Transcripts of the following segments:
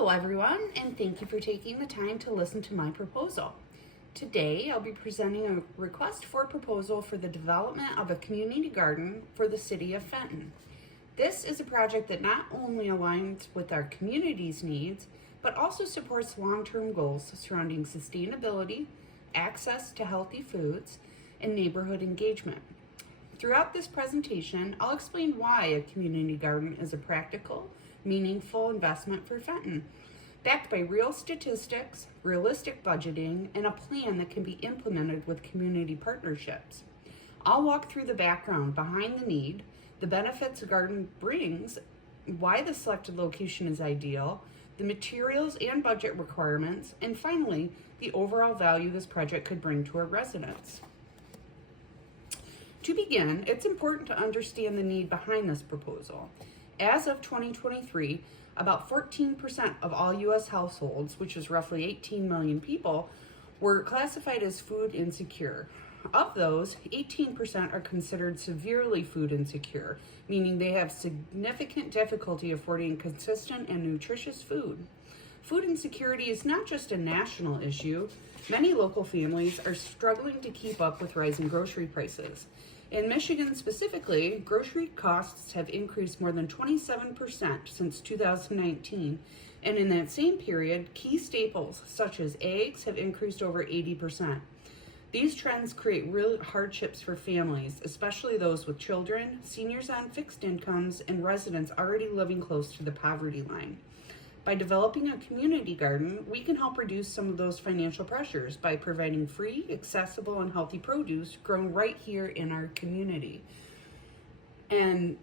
Hello everyone, and thank you for taking the time to listen to my proposal. Today I'll be presenting a request for proposal for the development of a community garden for the city of Fenton. This is a project that not only aligns with our community's needs, but also supports long-term goals surrounding sustainability, access to healthy foods, and neighborhood engagement. Throughout this presentation, I'll explain why a community garden is a practical, meaningful investment for Fenton, backed by real statistics, realistic budgeting, and a plan that can be implemented with community partnerships. I'll walk through the background behind the need, the benefits a garden brings, why the selected location is ideal, the materials and budget requirements, and finally, the overall value this project could bring to our residents. To begin, it's important to understand the need behind this proposal. As of 2023, about 14% of all U.S. households, which is roughly 18 million people, were classified as food insecure. Of those, 18% are considered severely food insecure, meaning they have significant difficulty affording consistent and nutritious food. Food insecurity is not just a national issue. Many local families are struggling to keep up with rising grocery prices. In Michigan specifically, grocery costs have increased more than 27% since 2019, and in that same period, key staples such as eggs have increased over 80%. These trends create real hardships for families, especially those with children, seniors on fixed incomes, and residents already living close to the poverty line. By developing a community garden, we can help reduce some of those financial pressures by providing free, accessible, and healthy produce grown right here in our community. And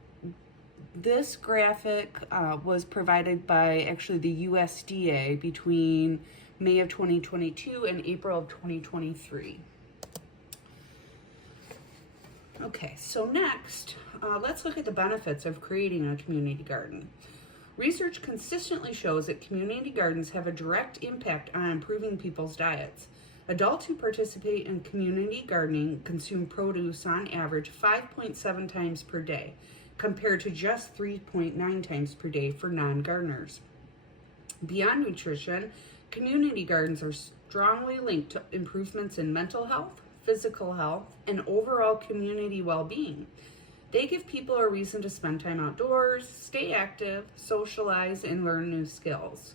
this graphic was provided by actually the USDA between May of 2022 and April of 2023. Okay, so next, let's look at the benefits of creating a community garden. Research consistently shows that community gardens have a direct impact on improving people's diets. Adults who participate in community gardening consume produce on average 5.7 times per day, compared to just 3.9 times per day for non-gardeners. Beyond nutrition, community gardens are strongly linked to improvements in mental health, physical health, and overall community well-being. They give people a reason to spend time outdoors, stay active, socialize, and learn new skills.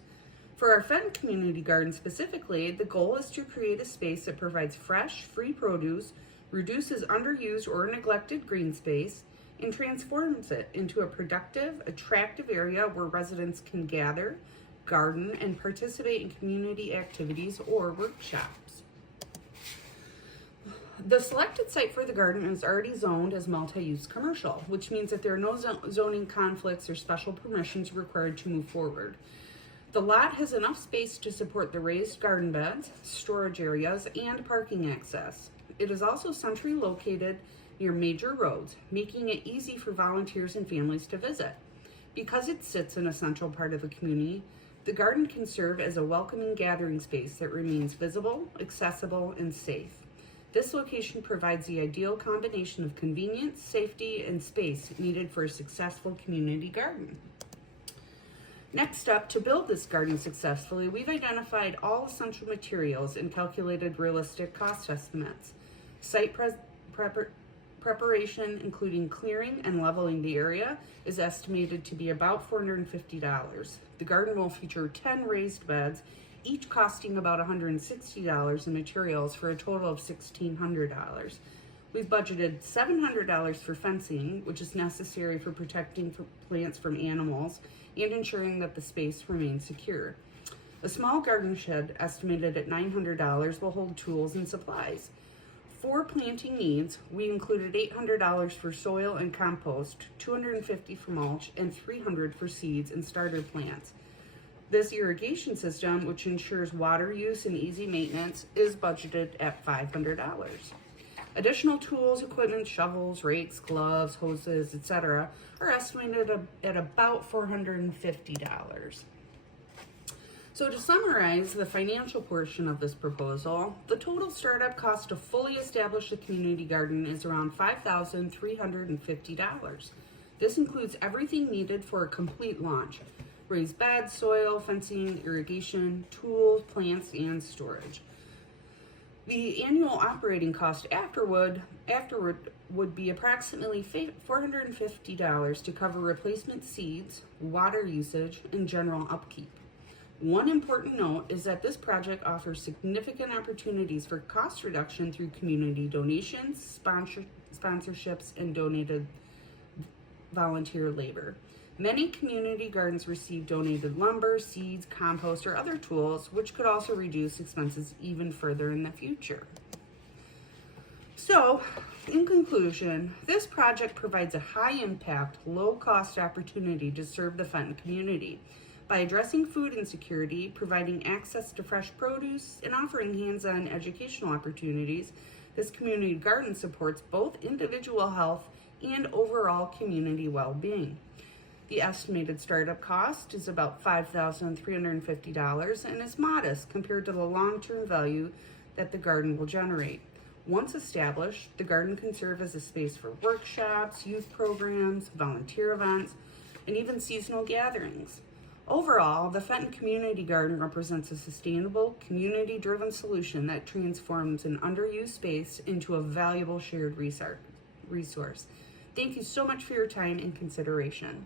For our Fenton Community Garden specifically, the goal is to create a space that provides fresh, free produce, reduces underused or neglected green space, and transforms it into a productive, attractive area where residents can gather, garden, and participate in community activities or workshops. The selected site for the garden is already zoned as multi-use commercial, which means that there are no zoning conflicts or special permissions required to move forward. The lot has enough space to support the raised garden beds, storage areas, and parking access. It is also centrally located near major roads, making it easy for volunteers and families to visit. Because it sits in a central part of the community, the garden can serve as a welcoming gathering space that remains visible, accessible, and safe. This location provides the ideal combination of convenience, safety, and space needed for a successful community garden. Next up, to build this garden successfully, we've identified all essential materials and calculated realistic cost estimates. Site preparation, including clearing and leveling the area, is estimated to be about $450. The garden will feature 10 raised beds, each costing about $160 in materials for a total of $1,600. We've budgeted $700 for fencing, which is necessary for protecting plants from animals and ensuring that the space remains secure. A small garden shed estimated at $900 will hold tools and supplies. For planting needs, we included $800 for soil and compost, $250 for mulch, and $300 for seeds and starter plants. This irrigation system, which ensures water use and easy maintenance, is budgeted at $500. Additional tools, equipment, shovels, rakes, gloves, hoses, etc. are estimated at about $450. So to summarize the financial portion of this proposal, the total startup cost to fully establish a community garden is around $5,350. This includes everything needed for a complete launch: raised beds, soil, fencing, irrigation, tools, plants, and storage. The annual operating cost afterward would be approximately $450 to cover replacement seeds, water usage, and general upkeep. One important note is that this project offers significant opportunities for cost reduction through community donations, sponsorships, and donated volunteer labor. Many community gardens receive donated lumber, seeds, compost, or other tools, which could also reduce expenses even further in the future. So, in conclusion, this project provides a high-impact, low-cost opportunity to serve the Fenton community. By addressing food insecurity, providing access to fresh produce, and offering hands-on educational opportunities, this community garden supports both individual health and overall community well-being. The estimated startup cost is about $5,350 and is modest compared to the long-term value that the garden will generate. Once established, the garden can serve as a space for workshops, youth programs, volunteer events, and even seasonal gatherings. Overall, the Fenton Community Garden represents a sustainable, community-driven solution that transforms an underused space into a valuable shared resource. Thank you so much for your time and consideration.